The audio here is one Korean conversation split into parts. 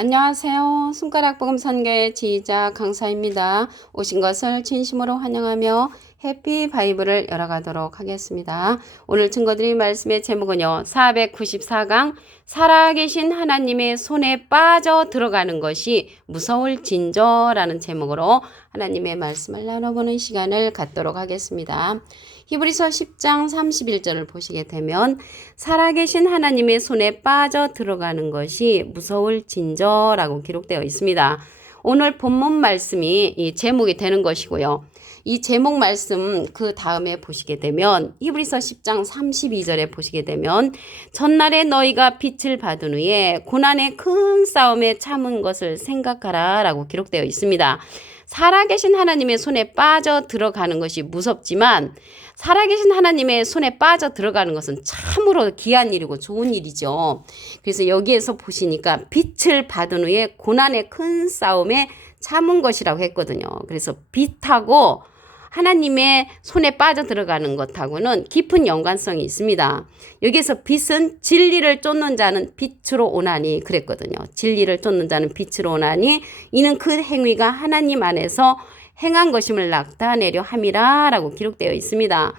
안녕하세요. 손가락복음 선교의 지휘자 강사입니다. 오신 것을 진심으로 환영하며 해피 바이블을 열어가도록 하겠습니다. 오늘 증거드릴 말씀의 제목은요. 494강 살아계신 하나님의 손에 빠져 들어가는 것이 무서울 진저라는 제목으로 하나님의 말씀을 나눠보는 시간을 갖도록 하겠습니다. 히브리서 10장 31절을 보시게 되면 살아계신 하나님의 손에 빠져 들어가는 것이 무서울 진저라고 기록되어 있습니다. 오늘 본문 말씀이 이 제목이 되는 것이고요. 이 제목 말씀 그 다음에 보시게 되면 히브리서 10장 32절에 보시게 되면 전날에 너희가 빛을 받은 후에 고난의 큰 싸움에 참은 것을 생각하라 라고 기록되어 있습니다. 살아계신 하나님의 손에 빠져 들어가는 것이 무섭지만 살아계신 하나님의 손에 빠져 들어가는 것은 참으로 귀한 일이고 좋은 일이죠. 그래서 여기에서 보시니까 빛을 받은 후에 고난의 큰 싸움에 참은 것이라고 했거든요. 그래서 빛하고 하나님의 손에 빠져 들어가는 것하고는 깊은 연관성이 있습니다. 여기에서 빛은 진리를 쫓는 자는 빛으로 오나니 그랬거든요. 진리를 쫓는 자는 빛으로 오나니 이는 그 행위가 하나님 안에서 행한 것임을 나타내려 함이라 라고 기록되어 있습니다.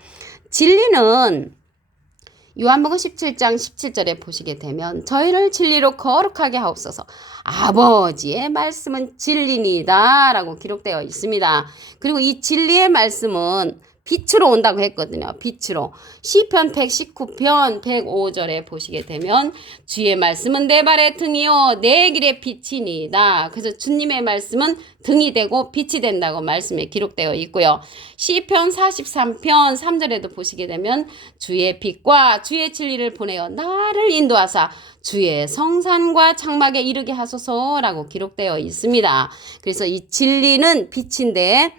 진리는 요한복음 17장 17절에 보시게 되면 저희를 진리로 거룩하게 하옵소서 아버지의 말씀은 진리니다 라고 기록되어 있습니다. 그리고 이 진리의 말씀은 빛으로 온다고 했거든요. 빛으로. 시편 119편 105절에 보시게 되면 주의 말씀은 내 발의 등이요 내 길의 빛이니이다. 그래서 주님의 말씀은 등이 되고 빛이 된다고 말씀에 기록되어 있고요. 시편 43편 3절에도 보시게 되면 주의 빛과 주의 진리를 보내어 나를 인도하사 주의 성산과 장막에 이르게 하소서라고 기록되어 있습니다. 그래서 이 진리는 빛인데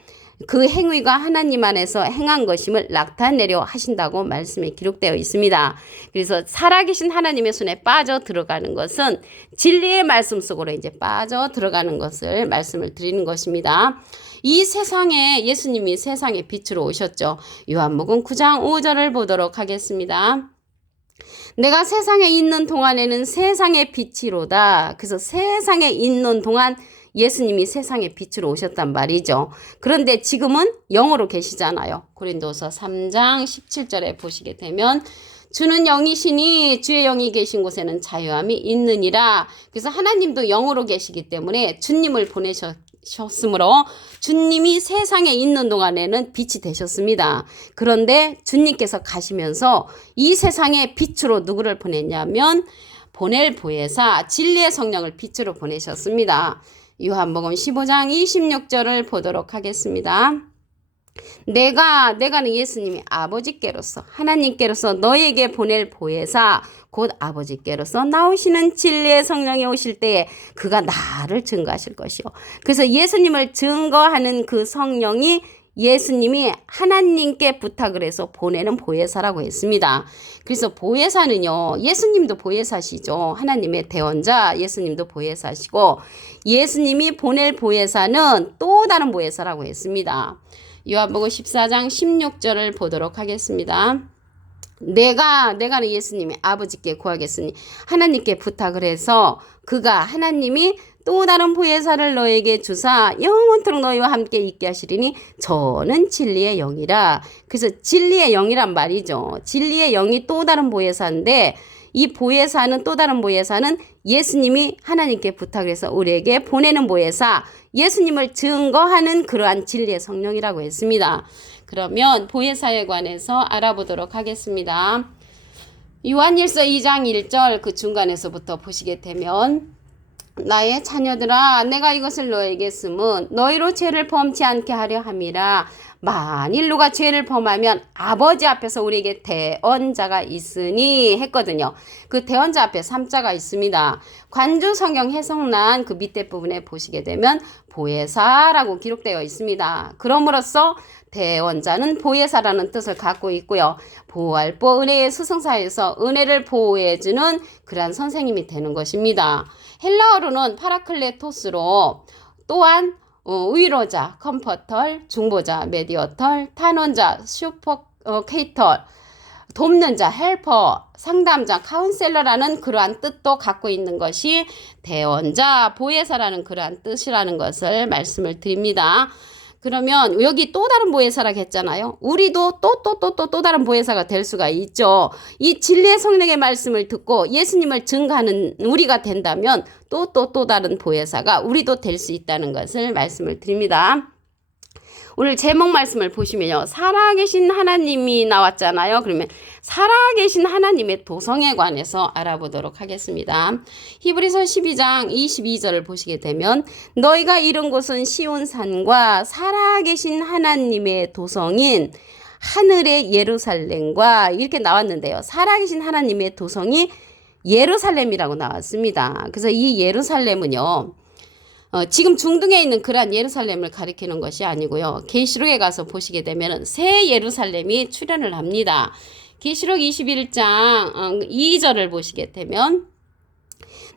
그 행위가 하나님 안에서 행한 것임을 나타내려 하신다고 말씀에 기록되어 있습니다. 그래서 살아계신 하나님의 손에 빠져 들어가는 것은 진리의 말씀 속으로 이제 빠져 들어가는 것을 말씀을 드리는 것입니다. 이 세상에 예수님이 세상의 빛으로 오셨죠. 요한복음 9장 5절을 보도록 하겠습니다. 내가 세상에 있는 동안에는 세상의 빛이로다. 그래서 세상에 있는 동안 예수님이 세상의 빛으로 오셨단 말이죠. 그런데 지금은 영으로 계시잖아요. 고린도서 3장 17절에 보시게 되면 주는 영이시니 주의 영이 계신 곳에는 자유함이 있느니라. 그래서 하나님도 영으로 계시기 때문에 주님을 보내셨으므로 주님이 세상에 있는 동안에는 빛이 되셨습니다. 그런데 주님께서 가시면서 이 세상에 빛으로 누구를 보냈냐면 보낼 보혜사 진리의 성령을 빛으로 보내셨습니다. 요한복음 15장 26절을 보도록 하겠습니다. 내가는 예수님이 아버지께로서 하나님께로서 너에게 보낼 보혜사 곧 아버지께로서 나오시는 진리의 성령이 오실 때에 그가 나를 증거하실 것이요. 그래서 예수님을 증거하는 그 성령이 예수님이 하나님께 부탁을 해서 보내는 보혜사라고 했습니다. 그래서 보혜사는요. 예수님도 보혜사시죠. 하나님의 대원자 예수님도 보혜사시고 예수님이 보낼 보혜사는 또 다른 보혜사라고 했습니다. 요한복음 14장 16절을 보도록 하겠습니다. 내가는 예수님이 아버지께 구하겠으니 하나님께 부탁을 해서 그가 하나님이 또 다른 보혜사를 너에게 주사 영원토록 너희와 함께 있게 하시리니 저는 진리의 영이라. 그래서 진리의 영이란 말이죠. 진리의 영이 또 다른 보혜사인데 이 보혜사는 또 다른 보혜사는 예수님이 하나님께 부탁을 해서 우리에게 보내는 보혜사 예수님을 증거하는 그러한 진리의 성령이라고 했습니다. 그러면 보혜사에 관해서 알아보도록 하겠습니다. 요한일서 2장 1절 그 중간에서부터 보시게 되면 나의 자녀들아 내가 이것을 너에게 쓰면 너희로 죄를 범치 않게 하려 함이라. 만일 누가 죄를 범하면 아버지 앞에서 우리에게 대언자가 있으니 했거든요. 그 대언자 앞에 3자가 있습니다. 관주 성경 해석란 그 밑에 부분에 보시게 되면 보혜사라고 기록되어 있습니다. 그럼으로써 대원자는 보혜사라는 뜻을 갖고 있고요. 보호할보 은혜의 수성사에서 은혜를 보호해주는 그러한 선생님이 되는 것입니다. 헬라어로는 파라클레토스로 또한 위로자, 컴포터, 중보자, 메디어터, 탄원자, 슈퍼케이터 돕는 자, 헬퍼, 상담자, 카운셀러라는 그러한 뜻도 갖고 있는 것이 대원자, 보혜사라는 그러한 뜻이라는 것을 말씀을 드립니다. 그러면 여기 또 다른 보혜사라고 했잖아요. 우리도 또 다른 보혜사가 될 수가 있죠. 이 진리의 성령의 말씀을 듣고 예수님을 증거하는 우리가 된다면 또 다른 보혜사가 우리도 될 수 있다는 것을 말씀을 드립니다. 오늘 제목 말씀을 보시면요. 살아계신 하나님이 나왔잖아요. 그러면 살아계신 하나님의 도성에 관해서 알아보도록 하겠습니다. 히브리서 12장 22절을 보시게 되면 너희가 이른 곳은 시온산과 살아계신 하나님의 도성인 하늘의 예루살렘과 이렇게 나왔는데요. 살아계신 하나님의 도성이 예루살렘이라고 나왔습니다. 그래서 이 예루살렘은요. 지금 중동에 있는 그러한 예루살렘을 가리키는 것이 아니고요. 계시록에 가서 보시게 되면 새 예루살렘이 출현을 합니다. 계시록 21장 2절을 보시게 되면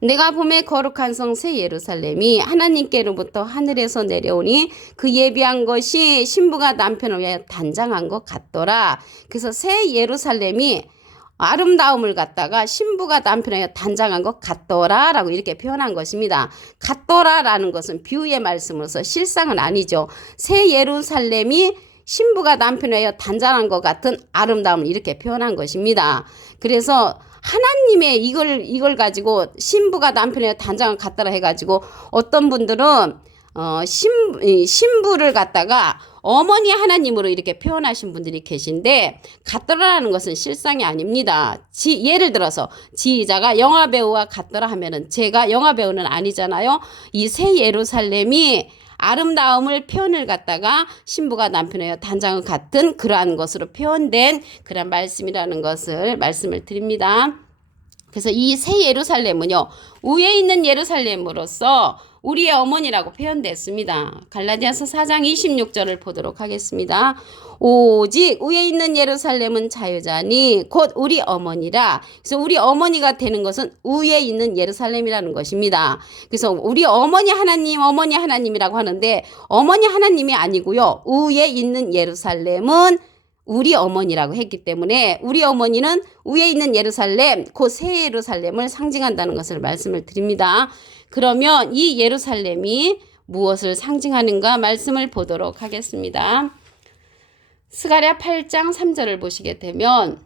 내가 봄에 거룩한 성 새 예루살렘이 하나님께로부터 하늘에서 내려오니 그 예비한 것이 신부가 남편을 위하여 단장한 것 같더라. 그래서 새 예루살렘이 아름다움을 갖다가 신부가 남편에게 단장한 것 같더라 라고 이렇게 표현한 것입니다. 같더라 라는 것은 비유의 말씀으로서 실상은 아니죠. 새 예루살렘이 신부가 남편에게 단장한 것 같은 아름다움을 이렇게 표현한 것입니다. 그래서 하나님의 이걸 가지고 신부가 남편에게 단장을 갖다라 해가지고 어떤 분들은 신부를 갖다가 어머니 하나님으로 이렇게 표현하신 분들이 계신데 같더라라는 것은 실상이 아닙니다. 예를 들어서 지휘자가 영화배우와 같더라 하면은 제가 영화배우는 아니잖아요. 이 새 예루살렘이 아름다움을 표현을 갖다가 신부가 남편의 단장을 같은 그러한 것으로 표현된 그런 말씀이라는 것을 말씀을 드립니다. 그래서 이 새 예루살렘은요. 위에 있는 예루살렘으로서 우리의 어머니라고 표현됐습니다. 갈라디아서 4장 26절을 보도록 하겠습니다. 오직 위에 있는 예루살렘은 자유자니 곧 우리 어머니라. 그래서 우리 어머니가 되는 것은 위에 있는 예루살렘이라는 것입니다. 그래서 우리 어머니 하나님이라고 하는데 어머니 하나님이 아니고요. 위에 있는 예루살렘은 우리 어머니라고 했기 때문에 우리 어머니는 위에 있는 예루살렘, 그 새 예루살렘을 상징한다는 것을 말씀을 드립니다. 그러면 이 예루살렘이 무엇을 상징하는가 말씀을 보도록 하겠습니다. 스가랴 8장 3절을 보시게 되면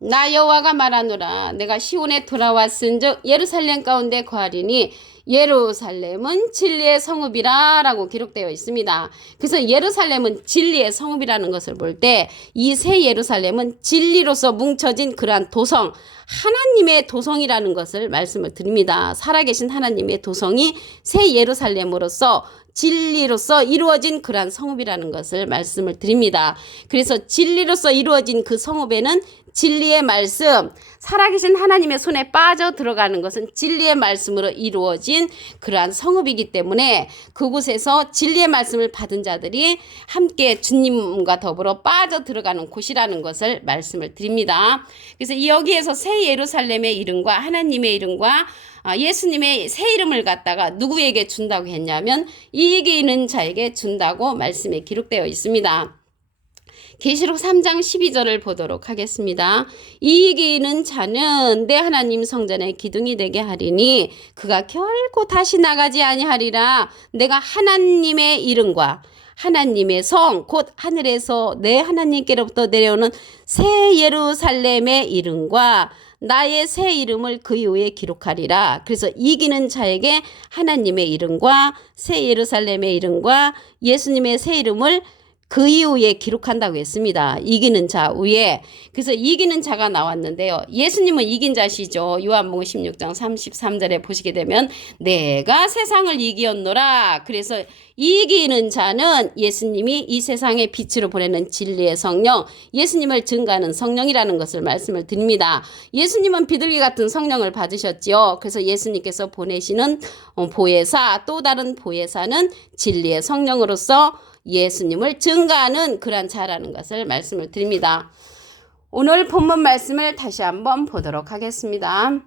나 여호와가 말하노라 내가 시온에 돌아왔은즉 예루살렘 가운데 거하리니 예루살렘은 진리의 성읍이라 라고 기록되어 있습니다. 그래서 예루살렘은 진리의 성읍이라는 것을 볼 때 이 새 예루살렘은 진리로서 뭉쳐진 그러한 도성 하나님의 도성이라는 것을 말씀을 드립니다. 살아계신 하나님의 도성이 새 예루살렘으로서 진리로서 이루어진 그러한 성읍이라는 것을 말씀을 드립니다. 그래서 진리로서 이루어진 그 성읍에는 진리의 말씀, 살아계신 하나님의 손에 빠져 들어가는 것은 진리의 말씀으로 이루어진 그러한 성읍이기 때문에 그곳에서 진리의 말씀을 받은 자들이 함께 주님과 더불어 빠져 들어가는 곳이라는 것을 말씀을 드립니다. 그래서 여기에서 새 예루살렘의 이름과 하나님의 이름과 예수님의 새 이름을 갖다가 누구에게 준다고 했냐면 이기는 자에게 준다고 말씀에 기록되어 있습니다. 계시록 3장 12절을 보도록 하겠습니다. 이기는 자는 내 하나님 성전의 기둥이 되게 하리니 그가 결코 다시 나가지 아니하리라. 내가 하나님의 이름과 하나님의 성 곧 하늘에서 내 하나님께로부터 내려오는 새 예루살렘의 이름과 나의 새 이름을 그 이후에 기록하리라. 그래서 이기는 자에게 하나님의 이름과 새 예루살렘의 이름과 예수님의 새 이름을 그 이후에 기록한다고 했습니다. 이기는 자 위에. 그래서 이기는 자가 나왔는데요. 예수님은 이긴 자시죠. 요한복음 16장 33절에 보시게 되면 내가 세상을 이기었노라. 그래서 이기는 자는 예수님이 이 세상에 빛으로 보내는 진리의 성령, 예수님을 증거하는 성령이라는 것을 말씀을 드립니다. 예수님은 비둘기 같은 성령을 받으셨지요. 그래서 예수님께서 보내시는 보혜사, 또 다른 보혜사는 진리의 성령으로서 예수님을 증거하는 그러한 자라는 것을 말씀을 드립니다. 오늘 본문 말씀을 다시 한번 보도록 하겠습니다.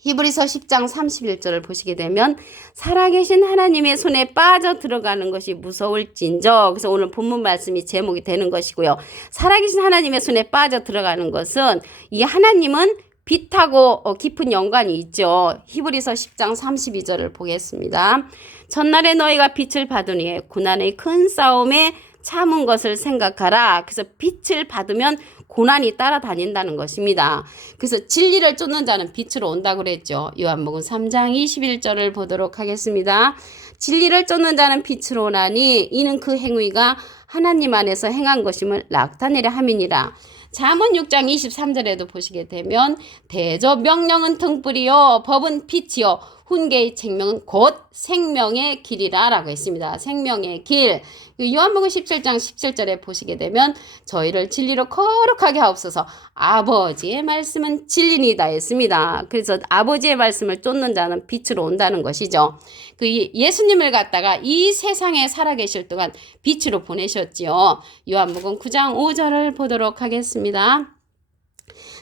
히브리서 10장 31절을 보시게 되면 살아계신 하나님의 손에 빠져 들어가는 것이 무서울진저. 그래서 오늘 본문 말씀이 제목이 되는 것이고요. 살아계신 하나님의 손에 빠져 들어가는 것은 이 하나님은 빛하고 깊은 연관이 있죠. 히브리서 10장 32절을 보겠습니다. 전날에 너희가 빛을 받으니 고난의 큰 싸움에 참은 것을 생각하라. 그래서 빛을 받으면 고난이 따라다닌다는 것입니다. 그래서 진리를 쫓는 자는 빛으로 온다고 그랬죠. 요한복음 3장 21절을 보도록 하겠습니다. 진리를 쫓는 자는 빛으로 오나니 이는 그 행위가 하나님 안에서 행한 것임을 나타내려 함이니라. 잠언 6장 23절에도 보시게 되면 대저 명령은 등불이요 법은 빛이요 훈계의 책명은 곧 생명의 길이라 라고 했습니다. 생명의 길. 요한복음 17장 17절에 보시게 되면 저희를 진리로 거룩하게 하옵소서 아버지의 말씀은 진리니다 했습니다. 그래서 아버지의 말씀을 쫓는 자는 빛으로 온다는 것이죠. 그 예수님을 갖다가 이 세상에 살아계실 동안 빛으로 보내셨지요. 요한복음 9장 5절을 보도록 하겠습니다.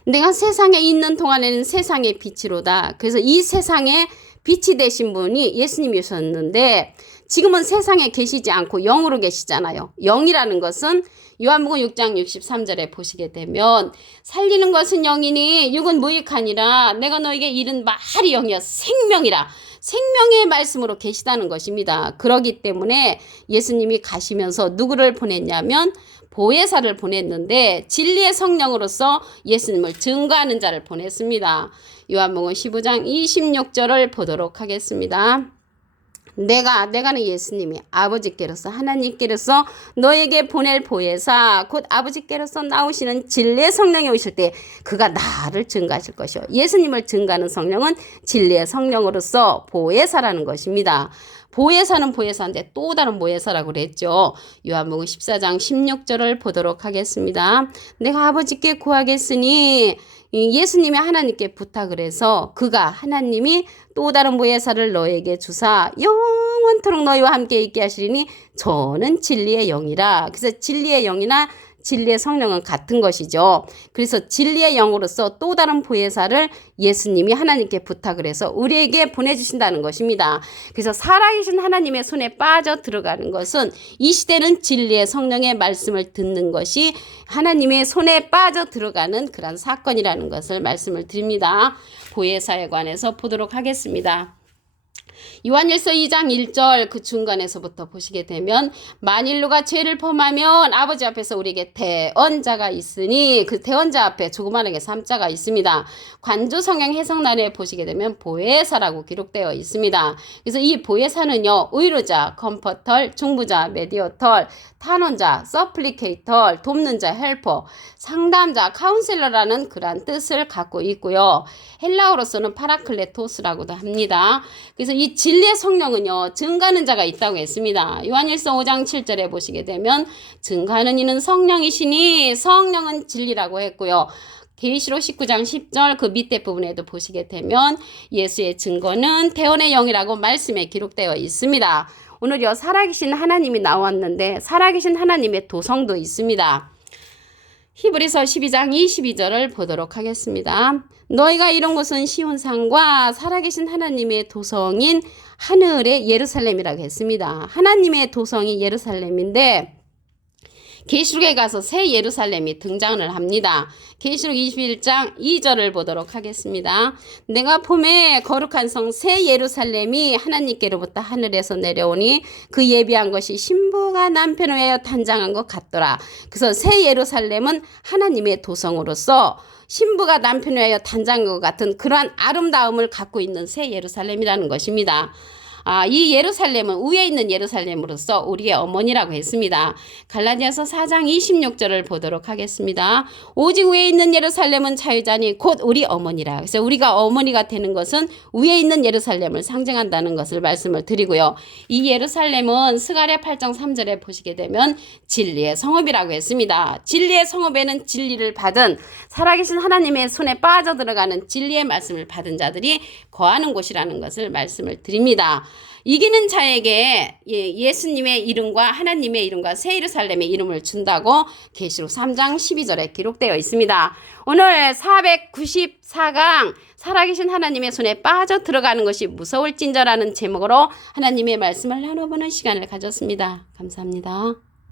내가 세상에 있는 동안에는 세상의 빛이로다. 그래서 이 세상에 빛이 되신 분이 예수님이셨는데 지금은 세상에 계시지 않고 영으로 계시잖아요. 영이라는 것은 요한복음 6장 63절에 보시게 되면 살리는 것은 영이니 육은 무익하니라 내가 너에게 이른 말이 영이여 생명이라. 생명의 말씀으로 계시다는 것입니다. 그러기 때문에 예수님이 가시면서 누구를 보냈냐면 보혜사를 보냈는데 진리의 성령으로서 예수님을 증거하는 자를 보냈습니다. 요한복음 15장 26절을 보도록 하겠습니다. 내가는 예수님이 아버지께로서 하나님께로서 너에게 보낼 보혜사 곧 아버지께로서 나오시는 진리의 성령이 오실 때 그가 나를 증거하실 것이요. 예수님을 증거하는 성령은 진리의 성령으로서 보혜사라는 것입니다. 보혜사는 보혜사인데 또 다른 보혜사라고 그랬죠. 요한복음 14장 16절을 보도록 하겠습니다. 내가 아버지께 구하겠으니 예수님이 하나님께 부탁을 해서 그가 하나님이 또 다른 보혜사를 너에게 주사 영원토록 너희와 함께 있게 하시리니 저는 진리의 영이라. 그래서 진리의 영이나 진리의 성령은 같은 것이죠. 그래서 진리의 영으로서 또 다른 보혜사를 예수님이 하나님께 부탁을 해서 우리에게 보내주신다는 것입니다. 그래서 살아계신 하나님의 손에 빠져 들어가는 것은 이 시대는 진리의 성령의 말씀을 듣는 것이 하나님의 손에 빠져 들어가는 그런 사건이라는 것을 말씀을 드립니다. 보혜사에 관해서 보도록 하겠습니다. 요한일서 2장 1절 그 중간에서부터 보시게 되면 만일 누가 죄를 범하면 아버지 앞에서 우리에게 대언자가 있으니 그 대언자 앞에 조그만하게 3자가 있습니다. 관조 성경 해석란에 보시게 되면 보혜사라고 기록되어 있습니다. 그래서 이 보혜사는요 의로자, 컴포터, 중부자, 메디어터, 탄원자, 서플리케이터, 돕는 자, 헬퍼, 상담자, 카운셀러라는 그러한 뜻을 갖고 있고요. 헬라어로서는 파라클레토스라고도 합니다. 그래서 이 진리의 성령은요 증거하는 자가 있다고 했습니다. 요한일서 5장 7절에 보시게 되면 증거하는 이는 성령이시니 성령은 진리라고 했고요. 계시록 19장 10절 그 밑에 부분에도 보시게 되면 예수의 증거는 대언의 영이라고 말씀에 기록되어 있습니다. 오늘요 살아계신 하나님이 나왔는데 살아계신 하나님의 도성도 있습니다. 히브리서 12장 22절을 보도록 하겠습니다. 너희가 이런 곳은 시온산과 살아계신 하나님의 도성인 하늘의 예루살렘이라고 했습니다. 하나님의 도성이 예루살렘인데 계시록에 가서 새 예루살렘이 등장을 합니다. 계시록 21장 2절을 보도록 하겠습니다. 내가 봄에 거룩한 성 새 예루살렘이 하나님께로부터 하늘에서 내려오니 그 예비한 것이 신부가 남편을 위하여 단장한 것 같더라. 그래서 새 예루살렘은 하나님의 도성으로서 신부가 남편을 위하여 단장한 것 같은 그러한 아름다움을 갖고 있는 새 예루살렘이라는 것입니다. 이 예루살렘은 위에 있는 예루살렘으로서 우리의 어머니라고 했습니다. 갈라디아서 4장 26절을 보도록 하겠습니다. 오직 위에 있는 예루살렘은 자유자니 곧 우리 어머니라. 그래서 우리가 어머니가 되는 것은 위에 있는 예루살렘을 상징한다는 것을 말씀을 드리고요. 이 예루살렘은 스가랴 8장 3절에 보시게 되면 진리의 성읍이라고 했습니다. 진리의 성읍에는 진리를 받은 살아계신 하나님의 손에 빠져들어가는 진리의 말씀을 받은 자들이 거하는 곳이라는 것을 말씀을 드립니다. 이기는 자에게 예수님의 이름과 하나님의 이름과 새 예루살렘의 이름을 준다고 계시록 3장 12절에 기록되어 있습니다. 오늘 494강 살아계신 하나님의 손에 빠져 들어가는 것이 무서울진저라는 제목으로 하나님의 말씀을 나눠보는 시간을 가졌습니다. 감사합니다.